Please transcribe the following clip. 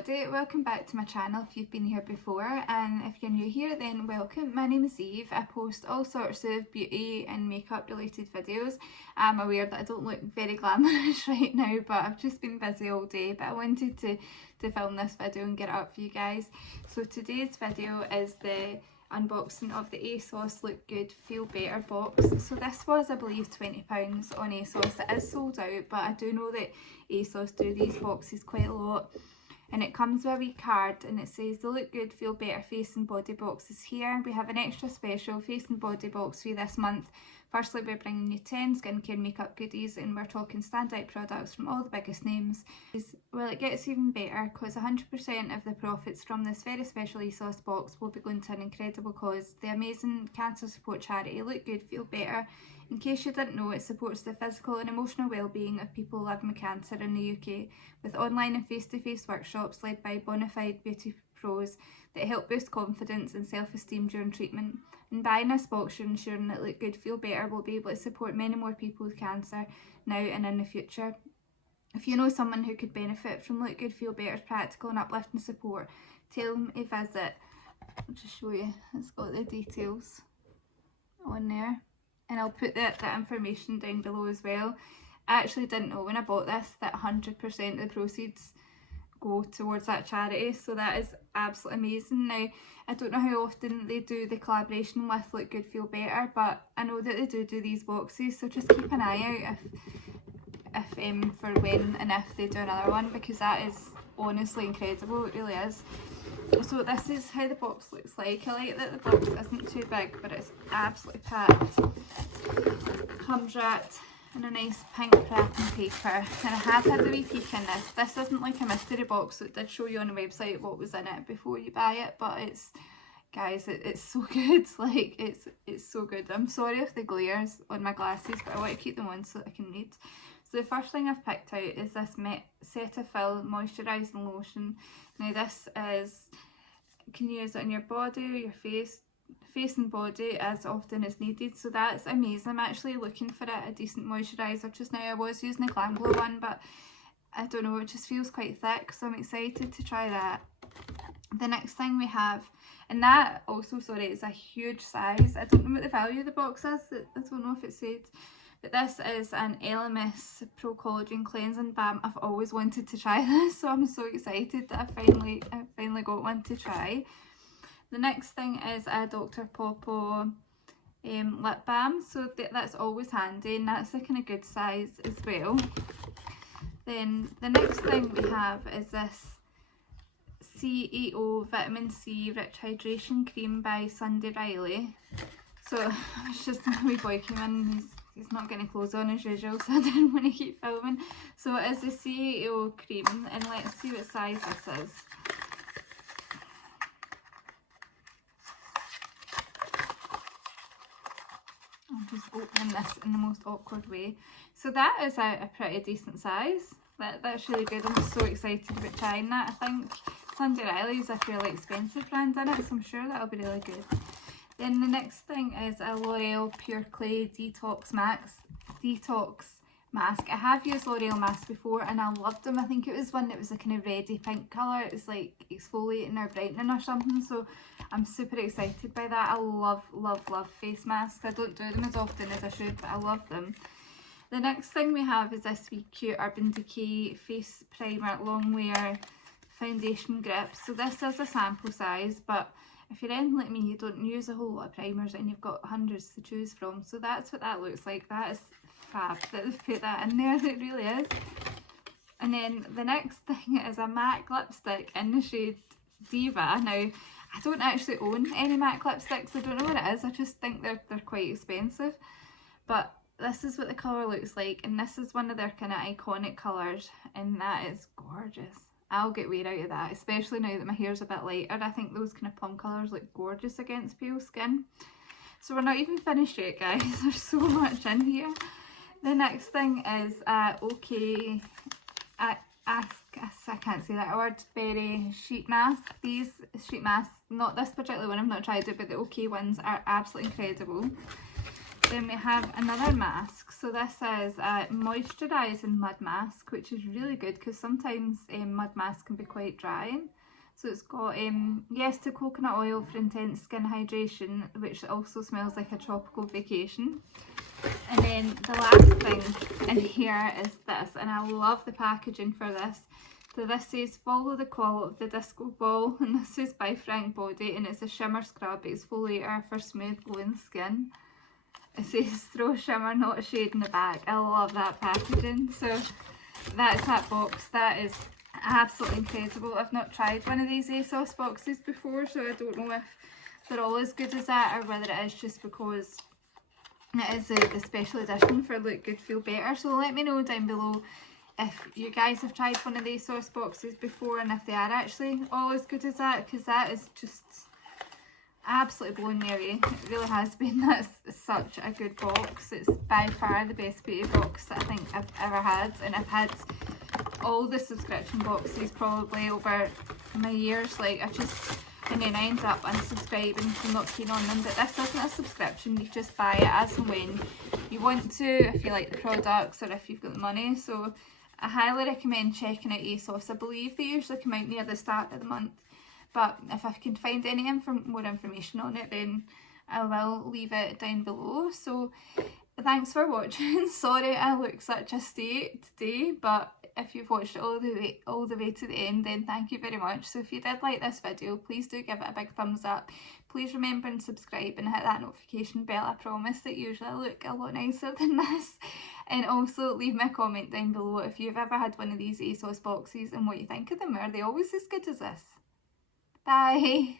everybody, welcome back to my channel if you've been here before, and if you're new here then welcome. My name is Eve. I post all sorts of beauty and makeup related videos. I'm aware that I don't look very glamorous right now, but I've just been busy all day, but I wanted to film this video and get it up for you guys. So today's video is the unboxing of the ASOS Look Good Feel Better box. So this was, I believe, £20 on ASOS. It is sold out, but I do know that ASOS do these boxes quite a lot. And it comes with a wee card and it says the Look Good Feel Better face and body box is here. We have an extra special face and body box for you this month. Firstly, we're bringing you 10 skincare makeup goodies, and we're talking standout products from all the biggest names. Well, it gets even better because 100% of the profits from this very special ASOS box will be going to an incredible cause, the amazing cancer support charity Look Good Feel Better. In case you didn't know, it supports the physical and emotional well-being of people living with cancer in the UK, with online and face-to-face workshops led by bona fide beauty pros that help boost confidence and self-esteem during treatment. And buying this box, you're ensuring that Look Good Feel Better will be able to support many more people with cancer now and in the future. If you know someone who could benefit from Look Good Feel Better's practical and uplifting support, tell them to visit. I'll just show you, it's got the details on there. And I'll put that information down below as well. I actually didn't know when I bought this that 100% of the proceeds go towards that charity, so that is absolutely amazing. Now, I don't know how often they do the collaboration with Look Good Feel Better, but I know that they do these boxes, so just keep an eye out if for when and if they do another one, because that is honestly incredible, it really is. So this is how the box looks like. I like that the box isn't too big, but it's absolutely packed. Comes wrapped in a nice pink wrapping paper, and I have had a wee peek in this. This isn't like a mystery box, so it did show you on the website what was in it before you buy it, but it's, guys, it's so good. Like, it's so good. I'm sorry if the glare's on my glasses, but I want to keep them on so that I can read. So the first thing I've picked out is this Cetaphil moisturising lotion. Now this is, you can use it on your body, your face and body as often as needed, so that's amazing. I'm actually looking for a decent moisturiser just now. I was using the Glam Glow one, but I don't know, it just feels quite thick, so I'm excited to try that. The next thing we have, and that also, sorry, is a huge size. I don't know what the value of the box is, I don't know if it said, but this is an Elemis Pro Collagen Cleansing Balm. I've always wanted to try this, so I'm so excited that I finally got one to try. The next thing is a Dr. Popo lip balm, so that's always handy, and that's a kind of good size as well. Then the next thing we have is this CEO Vitamin C Rich Hydration Cream by Sunday Riley. So it's just a wee boy came in, he's not getting clothes on as usual, so I didn't want to keep filming. So it is the CEO cream, and let's see what size this is. I'm just opening this in the most awkward way. So that is a pretty decent size. That's really good. I'm so excited about trying that. I think Sunday Riley is a fairly expensive brand in it, so I'm sure that'll be really good. Then the next thing is a L'Oreal Pure Clay Detox Mask. I have used L'Oreal masks before and I loved them. I think it was one that was a kind of reddy pink colour. It was like exfoliating or brightening or something, so I'm super excited by that. I love face masks. I don't do them as often as I should, but I love them. The next thing we have is this wee cute Urban Decay Face Primer Long Wear Foundation Grip. So this is a sample size, but if you're anything like me, you don't use a whole lot of primers and you've got hundreds to choose from. So that's what that looks like. That is fab that they've put that in there, it really is. And then the next thing is a MAC lipstick in the shade Diva. Now, I don't actually own any MAC lipsticks, I don't know what it is, I just think they're quite expensive. But this is what the colour looks like, and this is one of their kind of iconic colours, and that is gorgeous. I'll get wear out of that, especially now that my hair's a bit lighter. I think those kind of plum colours look gorgeous against pale skin. So we're not even finished yet, guys. There's so much in here. The next thing is I can't say that word, berry sheet mask. These sheet masks, not this particular one, I've not tried it, but the OK ones are absolutely incredible. Then we have another mask. So this is a moisturising mud mask, which is really good because sometimes mud masks can be quite drying. So it's got yes to coconut oil for intense skin hydration, which also smells like a tropical vacation. And then the last thing in here is this, and I love the packaging for this. So this says follow the call of the disco ball, and this is by Frank Body, and it's a shimmer scrub exfoliator for smooth glowing skin. It says throw shimmer, not shade in the back. I love that packaging. So that's that box. That is absolutely incredible. I've not tried one of these ASOS boxes before, so I don't know if they're all as good as that or whether it is just because it is the special edition for Look Good Feel Better. So let me know down below if you guys have tried one of the ASOS boxes before and if they are actually all as good as that, because that is just absolutely blown me away. It really has been. That's such a good box. It's by far the best beauty box that I think I've ever had, and I've had all the subscription boxes probably over my years. Like and then I end up unsubscribing because I'm not keen on them, but this isn't a subscription. You just buy it as and when you want to, if you like the products or if you've got the money. So I highly recommend checking out ASOS. I believe they usually come out near the start of the month, but if I can find any more information on it, then I will leave it down below. So thanks for watching. Sorry I look such a state today, but if you've watched it all the way to the end, then thank you very much. So if you did like this video, please do give it a big thumbs up. Please remember and subscribe and hit that notification bell. I promise that usually I look a lot nicer than this. And also leave me a comment down below if you've ever had one of these ASOS boxes and what you think of them. Are they always as good as this? Bye!